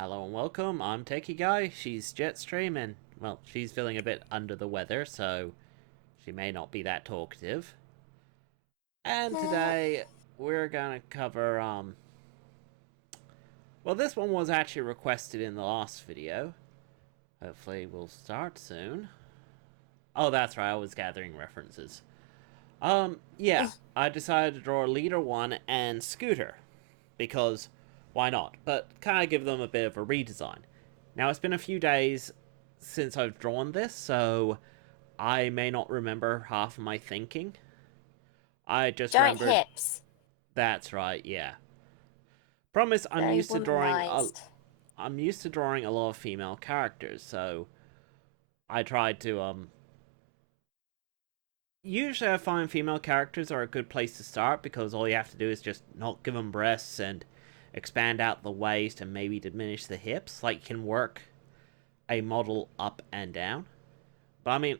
Hello and welcome, I'm Techieguy, she's Jetstream, and, well, she's feeling a bit under the weather, so she may not be that talkative. And Uh, today, we're gonna cover, well, this one was actually requested in the last video. Hopefully we'll start soon. Oh, that's right, I was gathering references. Yeah, I decided to draw Leaderone and Scooter, because why not? But kind of give them a bit of a redesign. Now, it's been a few days since I've drawn this, so I may not remember half of my thinking. I just giant remembered. hips. That's right, yeah. Promise, Very womanized. I'm used to drawing a lot of female characters, so I tried to usually I find female characters are a good place to start because all you have to do is just not give them breasts and expand out the waist and maybe diminish the hips. Like, you can work a model up and down. But I mean,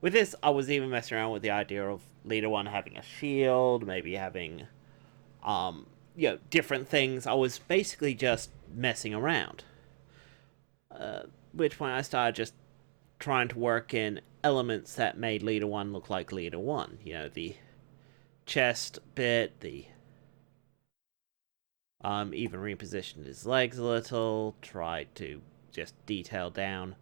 with this, I was even messing around with the idea of Leader One having a shield, maybe having, different things. I was basically just messing around. Which point I started just trying to work in elements that made Leader One look like Leader One. You know, the chest bit, the even repositioned his legs a little, tried to just detail down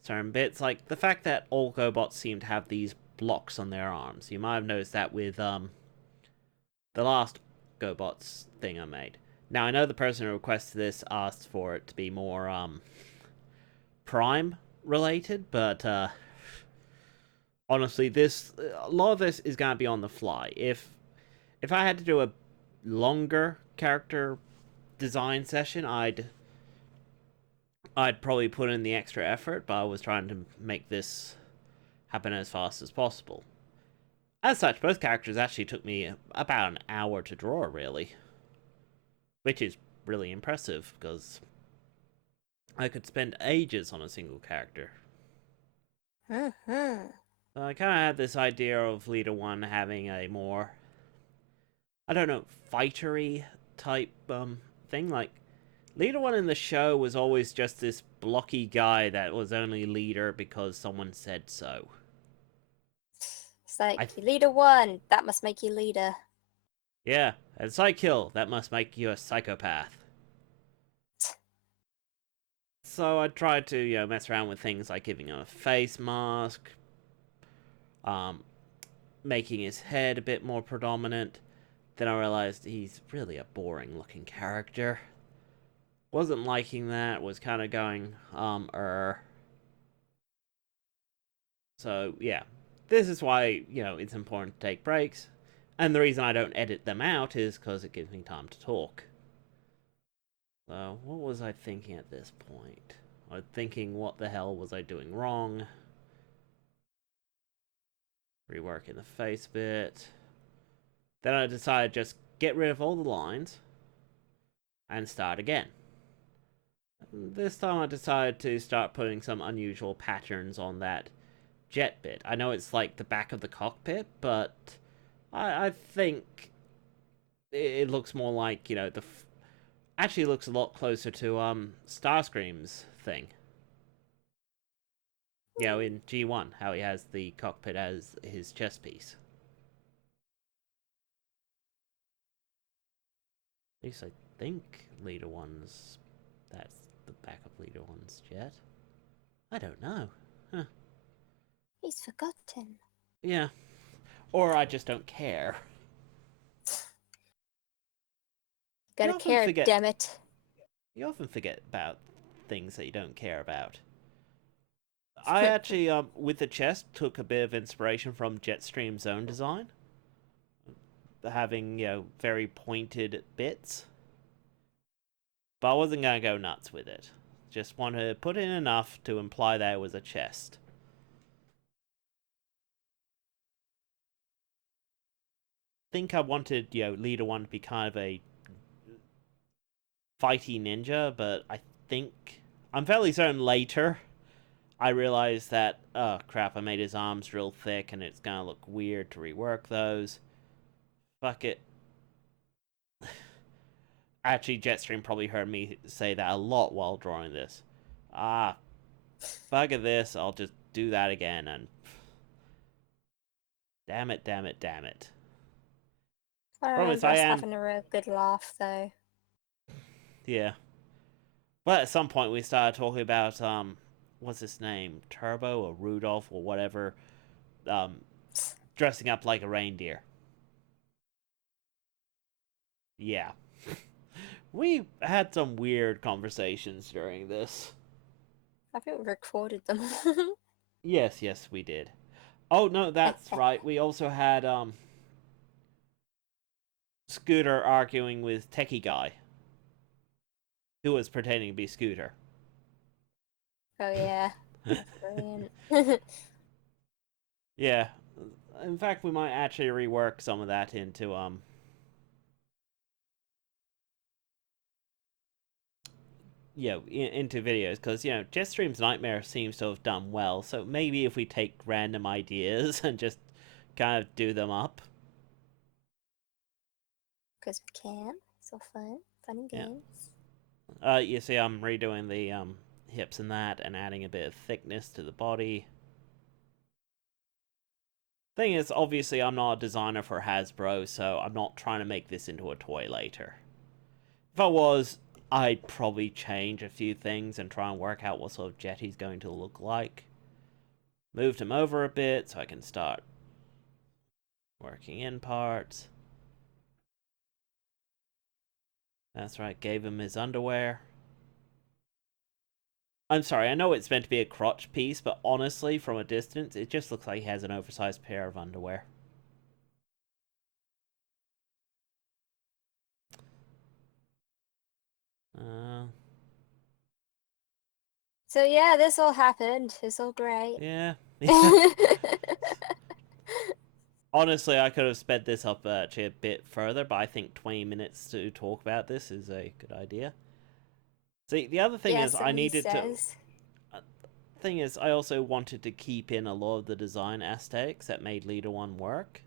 certain bits, like the fact that all GoBots seem to have these blocks on their arms. You might have noticed that with the last GoBots thing I made. Now I know the person who requested this asked for it to be more Prime related, but honestly, this a lot of this is gonna be on the fly. If I had to do a longer character design session, I'd probably put in the extra effort, but I was trying to make this happen as fast as possible. As such, both characters actually took me about an hour to draw, really. Which is really impressive, because I could spend ages on a single character. Mm-hmm. I kind of had this idea of Leader 1 having a more, I don't know, fightery type thing. Like, Leader 1 in the show was always just this blocky guy that was only leader because someone said so. It's like, I you leader one, that must make you leader. Yeah, and Psykill, that must make you a psychopath. So I tried to, mess around with things like giving him a face mask, um, making his head a bit more predominant. Then I realized he's really a boring looking character. Wasn't liking that, was kind of going, So, yeah. This is why, it's important to take breaks. And the reason I don't edit them out is because it gives me time to talk. So, what was I thinking at this point? I was thinking, what the hell was I doing wrong? Reworking the face bit. Then I decided just get rid of all the lines and start again. This time I decided to start putting some unusual patterns on that jet bit. I know it's like the back of the cockpit, but I think it looks more like, actually looks a lot closer to Starscream's thing. In G1, how he has the cockpit as his chest piece. At least I think Leader One's... That's the back of Leader One's jet. I don't know. Huh. He's forgotten. Yeah. Or I just don't care. You Gotta often care, forget... damn it. You often forget about things that you don't care about. I actually, with the chest, took a bit of inspiration from Jetstream's own design. Having, very pointed bits. But I wasn't going to go nuts with it. Just wanted to put in enough to imply that it was a chest. Think I wanted, Leader 1 to be kind of a fighty ninja, but I think... I'm fairly certain later I realized that, oh crap, I made his arms real thick and it's gonna look weird to rework those. Fuck it. Actually, Jetstream probably heard me say that a lot while drawing this. Ah, bugger this, I'll just do that again, and damn it, damn it, damn it. I Promise remember I us am. having a real good laugh, though. Yeah. But at some point we started talking about, what's his name? Turbo or Rudolph or whatever, um, dressing up like a reindeer. Yeah. We had some weird conversations during this. I think we recorded them. Yes, yes, we did. Oh, no, that's right. We also had, Scooter arguing with Techieguy, who was pretending to be Scooter. Oh yeah, brilliant. Yeah. In fact, we might actually rework some of that into, into videos, because, Jetstream's Nightmare seems to have done well, so maybe if we take random ideas and just kind of do them up. Because we can. It's all fun. Fun and Yeah. games. You see, I'm redoing the, hips and that, and adding a bit of thickness to the body. Thing is, obviously, I'm not a designer for Hasbro, so I'm not trying to make this into a toy later. If I was, I'd probably change a few things and try and work out what sort of jet he's going to look like. Moved him over a bit so I can start working in parts. That's right, gave him his underwear. I'm sorry, I know it's meant to be a crotch piece, but honestly, from a distance, it just looks like he has an oversized pair of underwear. Uh, So yeah, this all happened. It's all great. yeah. Honestly, I could have sped this up actually a bit further, but I think 20 minutes to talk about this is a good idea. See, the other thing Yeah, is, so I he needed to. says. Thing is, I also wanted to keep in a lot of the design aesthetics that made Leader One work.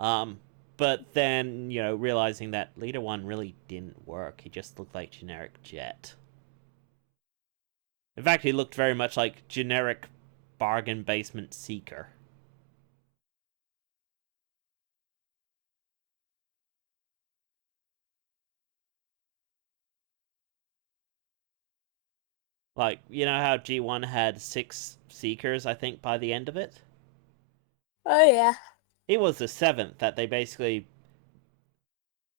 Um, but then realizing that Leader One really didn't work. He just looked like generic Jet. In fact, he looked very much like generic bargain basement seeker. Like, you know how G1 had 6 seekers, I think, by the end of it? Oh yeah. It was the 7th that they basically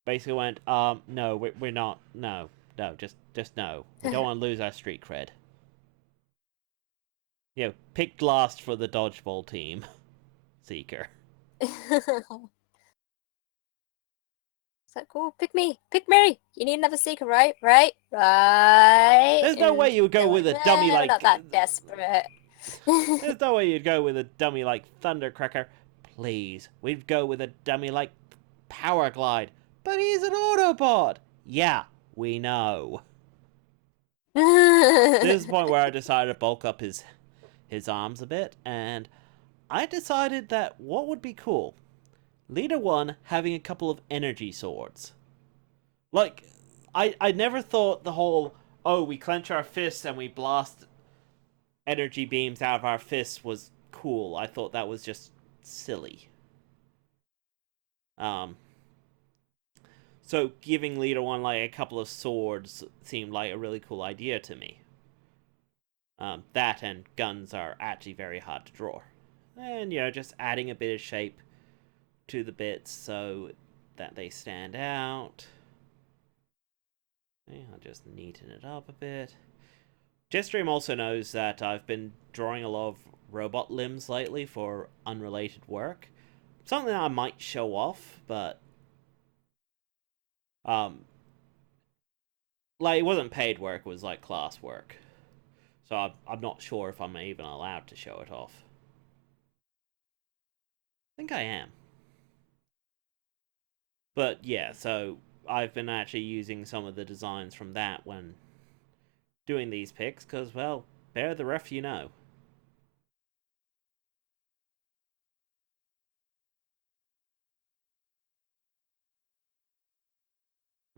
went, no, we're not, no, just no. We don't want to lose our street cred. Picked last for the dodgeball team. Seeker. It's like, cool, pick me, pick me. You need another seeker, right? Right? Right? There's no And way you would go they're with like, a dummy we're not like. that desperate. There's no way you'd go with a dummy like Thundercracker. Please, we'd go with a dummy like Powerglide. But he's an Autobot. Yeah, we know. This is the point where I decided to bulk up his arms a bit, and I decided that what would be cool, Leader 1 having a couple of energy swords. Like, I never thought the whole, oh, we clench our fists and we blast energy beams out of our fists was cool. I thought that was just silly. Um, so giving Leader 1 like a couple of swords seemed like a really cool idea to me. That and guns are actually very hard to draw. And, just adding a bit of shape to the bits so that they stand out. Okay, I'll just neaten it up a bit. Jetstream also knows that I've been drawing a lot of robot limbs lately for unrelated work. Something that I might show off, but um like it wasn't paid work, it was like class work. So I'm not sure if I'm even allowed to show it off. I think I am. But yeah, so I've been actually using some of the designs from that when doing these picks, because, well, bear the ref you know.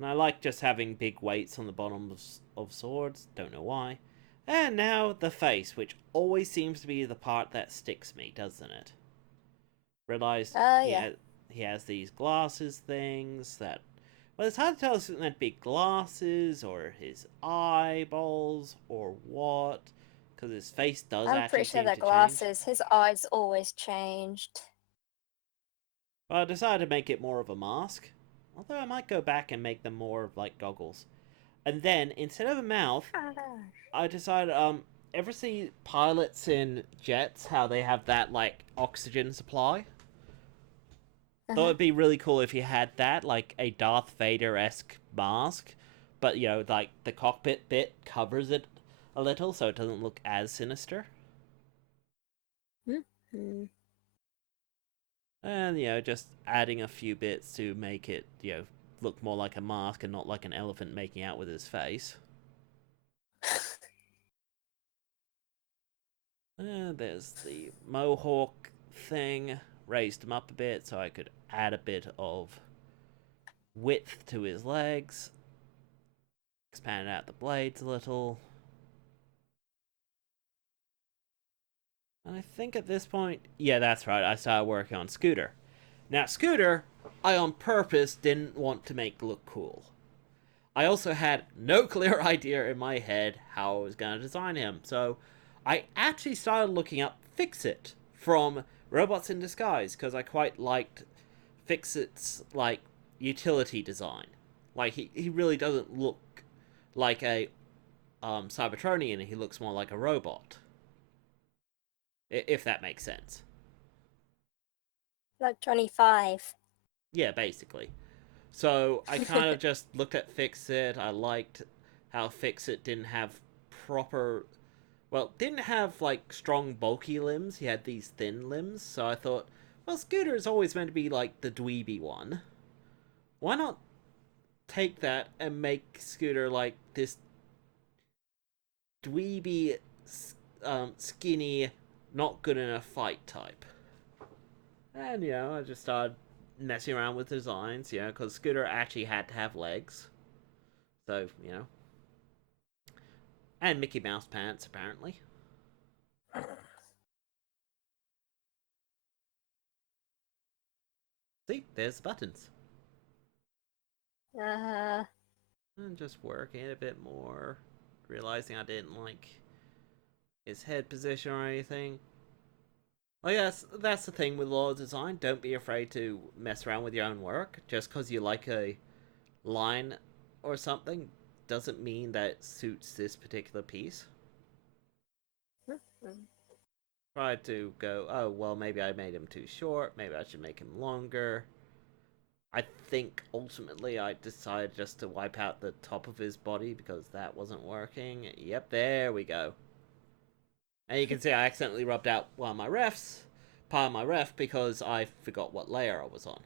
And I like just having big weights on the bottom of swords, don't know why. And now the face, which always seems to be the part that sticks me, doesn't it? Realized Yeah. he has these glasses things that. Well, it's hard to tell if it's meant to be glasses or his eyeballs or what, because his face does I'm actually pretty sure seem they're to change. glasses. His eyes always changed. Well, I decided to make it more of a mask, although I might go back and make them more like goggles. And then, instead of a mouth, Oh, I decided, ever see pilots in jets, how they have that, like, oxygen supply? Thought uh-huh. it'd be really cool if you had that, like a Darth Vader esque mask, but you know, like the cockpit bit covers it a little so it doesn't look as sinister. Mm-hmm. And, you know, just adding a few bits to make it, you know, look more like a mask and not like an elephant making out with his face. And there's the mohawk thing. Raised him up a bit so I could add a bit of width to his legs. Expanded out the blades a little. And I think at this point, yeah, that's right, I started working on Scooter. Now, Scooter, I on purpose didn't want to make look cool. I also had no clear idea in my head how I was going to design him, so I actually started looking up Fixit from Robots in Disguise, because I quite liked Fixit's, like, utility design. Like, he really doesn't look like a Cybertronian, he looks more like a robot. If that makes sense. Like 25. Yeah, basically. So I kind of just looked at Fixit. I liked how Fixit didn't have proper. Well, didn't have like strong, bulky limbs. He had these thin limbs. So I thought, well, Scooter is always meant to be like the dweeby one. Why not take that and make Scooter like this dweeby, skinny, not good in a fight type? And, you know, I just started messing around with designs, you know, because Scooter actually had to have legs. So, you know. And Mickey Mouse pants, apparently. See, there's the buttons. Uh, And just working a bit more. Realizing I didn't like his head position or anything. Like, that's the thing with a lot of design. Don't be afraid to mess around with your own work. Just because you like a line or something doesn't mean that it suits this particular piece. Tried to go, oh, well, maybe I made him too short. Maybe I should make him longer. I think ultimately I decided just to wipe out the top of his body because that wasn't working. Yep, there we go. And you can see I accidentally rubbed out one of my refs, part of my ref, because I forgot what layer I was on.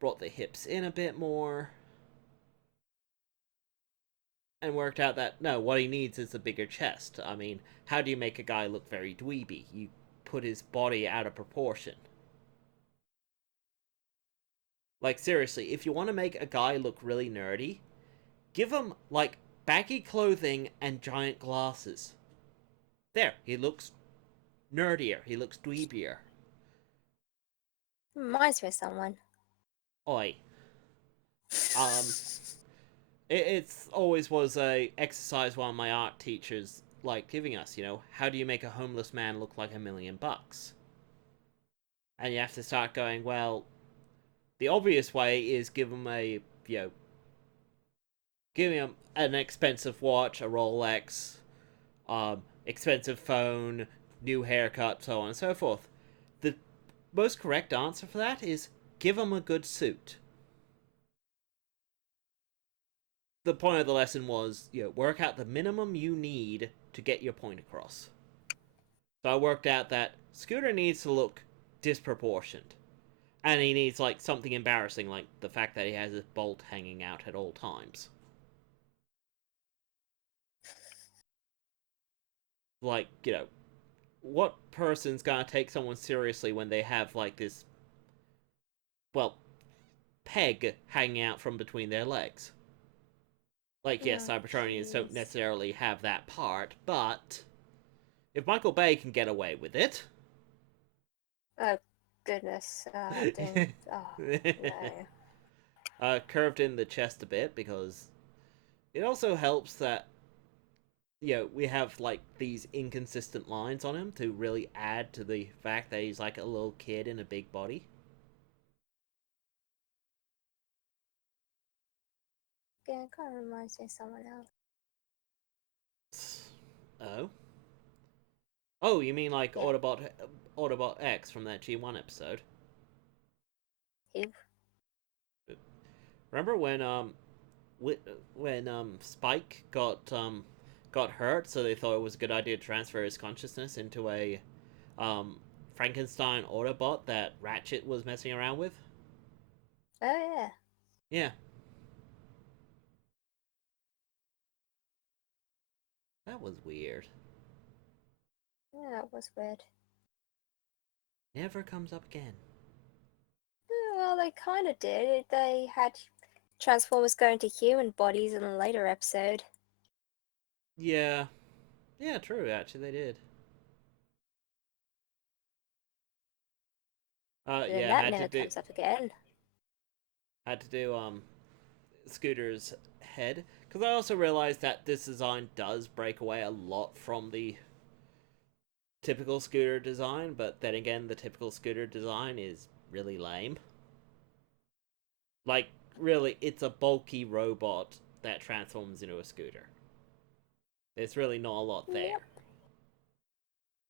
Brought the hips in a bit more. And worked out that, no, what he needs is a bigger chest. I mean, how do you make a guy look very dweeby? You put his body out of proportion. Like, seriously, if you want to make a guy look really nerdy, give him, like, baggy clothing and giant glasses. There, he looks nerdier. He looks dweebier. reminds me of someone. Oi. Um, it's always was a exercise one of my art teachers like giving us, you know, how do you make a homeless man look like $1,000,000? And you have to start going, well, the obvious way is give him a, you know, give him an expensive watch, a Rolex, expensive phone, new haircut, so on and so forth. The most correct answer for that is give him a good suit. The point of the lesson was, you know, work out the minimum you need to get your point across. So I worked out that Scooter needs to look disproportioned. And he needs, like, something embarrassing, like the fact that he has his bolt hanging out at all times. Like, you know, what person's gonna take someone seriously when they have, like, this, well, peg hanging out from between their legs? Like, yes, Oh, Cybertronians don't jeez. necessarily have that part, but if Michael Bay can get away with it, Oh, goodness. Oh, no. curved in the chest a bit because it also helps that we have like these inconsistent lines on him to really add to the fact that he's like a little kid in a big body. Yeah, it kind of reminds me of someone else. Oh, oh, you mean like Yeah. Autobot X from that G1 episode? Who? Remember when Spike got hurt, so they thought it was a good idea to transfer his consciousness into a Frankenstein Autobot that Ratchet was messing around with? Oh, yeah. Yeah, that was weird. Yeah, that was weird. Never comes up again. Well, they kind of did. They had Transformers go into human bodies in a later episode. Yeah, yeah, true. Actually, they did. Then Yeah, that never comes up again. had to do Scooter's head because I also realized that this design does break away a lot from the typical Scooter design, but then again, the typical Scooter design is really lame. Like, really, it's a bulky robot that transforms into a scooter. There's really not a lot there. Yep.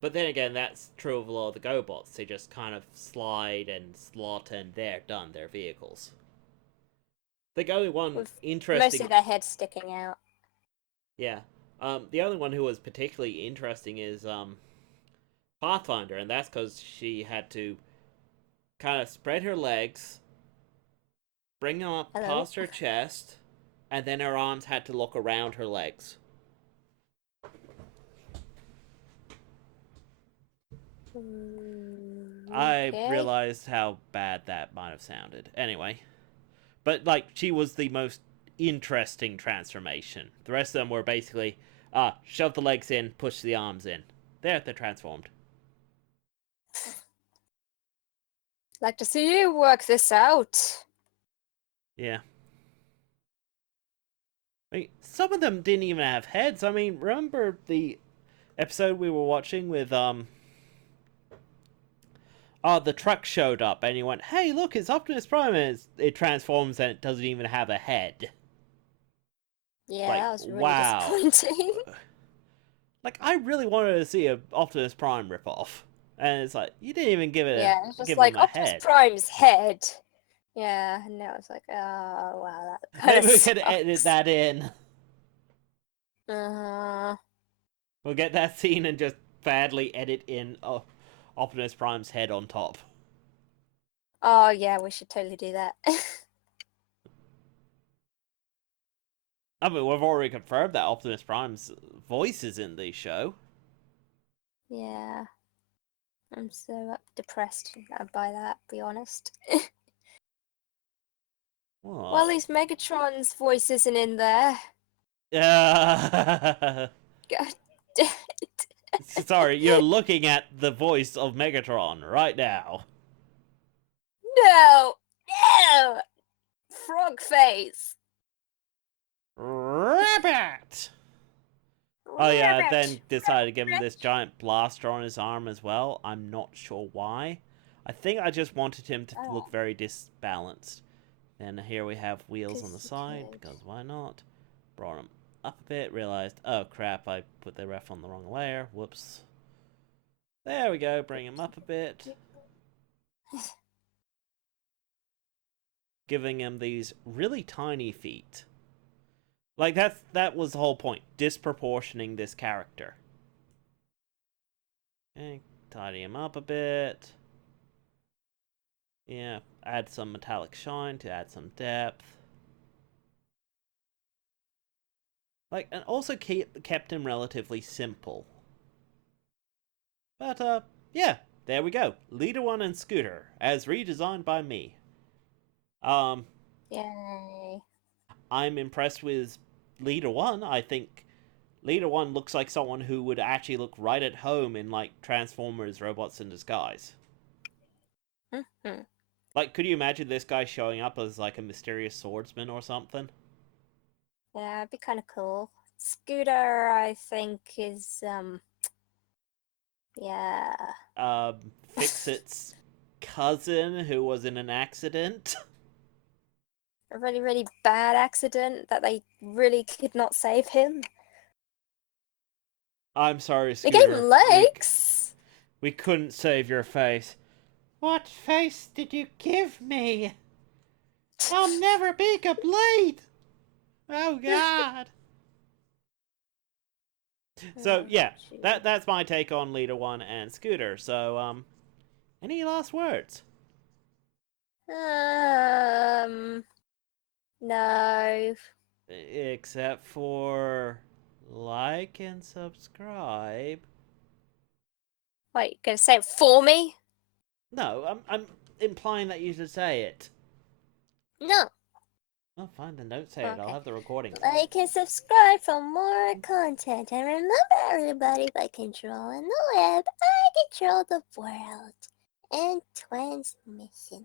But then again, that's true of a lot of the GoBots. They just kind of slide and slot and they're done. They're vehicles. The only one With most interesting... of their heads sticking out. Yeah. The only one who was particularly interesting is Pathfinder, and that's because she had to kind of spread her legs, bring them up Hello? past her chest, and then her arms had to look around her legs. I Okay. realized how bad that might have sounded. Anyway. But, like, she was the most interesting transformation. The rest of them were basically, shove the legs in, push the arms in. There, they're transformed. Like to see you work this out. Yeah. I mean, some of them didn't even have heads. I mean, remember the episode we were watching with, the truck showed up and he went, hey, look, it's Optimus Prime, and it transforms and it doesn't even have a head. Yeah, Like, that was really wow. disappointing. Like, I really wanted to see a Optimus Prime ripoff. And it's like, you didn't even give Yeah, it's just give like him a Optimus head. Prime's head. Yeah, and now it's like, oh wow, that kind Maybe of we could edit sucks. that in. Uh-huh. We'll get that scene and just badly edit in Optimus Prime's head on top. Oh yeah, we should totally do that. I mean, we've already confirmed that Optimus Prime's voice is in the show. Yeah, I'm so depressed by that, to be honest. Well, at What? least Megatron's voice isn't in there. Uh... God damn it. Sorry, you're looking at the voice of Megatron right now. No! No! Frog face! Rabbit! Oh yeah, then Rabbit! decided to give him this giant blaster on his arm as well. I'm not sure why. I think I just wanted him to Oh, look very disbalanced. And here we have wheels on the 'cause you side, could. because why not? Brought him up a bit, realized, oh crap, I put the ref on the wrong layer. Whoops. There we go, bring him up a bit. Giving him these really tiny feet. Like, that was the whole point. Disproportioning this character. Okay, tidy him up a bit. Yeah, add some metallic shine to add some depth. Like, and also kept him relatively simple. But, yeah, there we go. Leaderone and Scooter, as redesigned by me. Yay. I'm impressed with Leader One. I think Leader One looks like someone who would actually look right at home in like Transformers Robots in Disguise. Mm-hmm. Like, could you imagine this guy showing up as like a mysterious swordsman or something? Yeah, it'd be kind of cool. Scooter, I think, is yeah. Fix It's cousin who was in an accident. A really, really bad accident that they really could not save him. I'm sorry, They gave Scooter. him We legs! we couldn't save your face. What face did you give me? I'll never be complete. Oh God. So Oh, yeah, gee. that's my take on Leader One and Scooter. So any last words? No. Except for like and subscribe. Wait, you gonna say it for me? No, I'm implying that you should say it. No. I'll find the note say it. I'll Okay. have the recording. Like and subscribe for more content. And remember, everybody, by controlling the web, I control the world and transmission.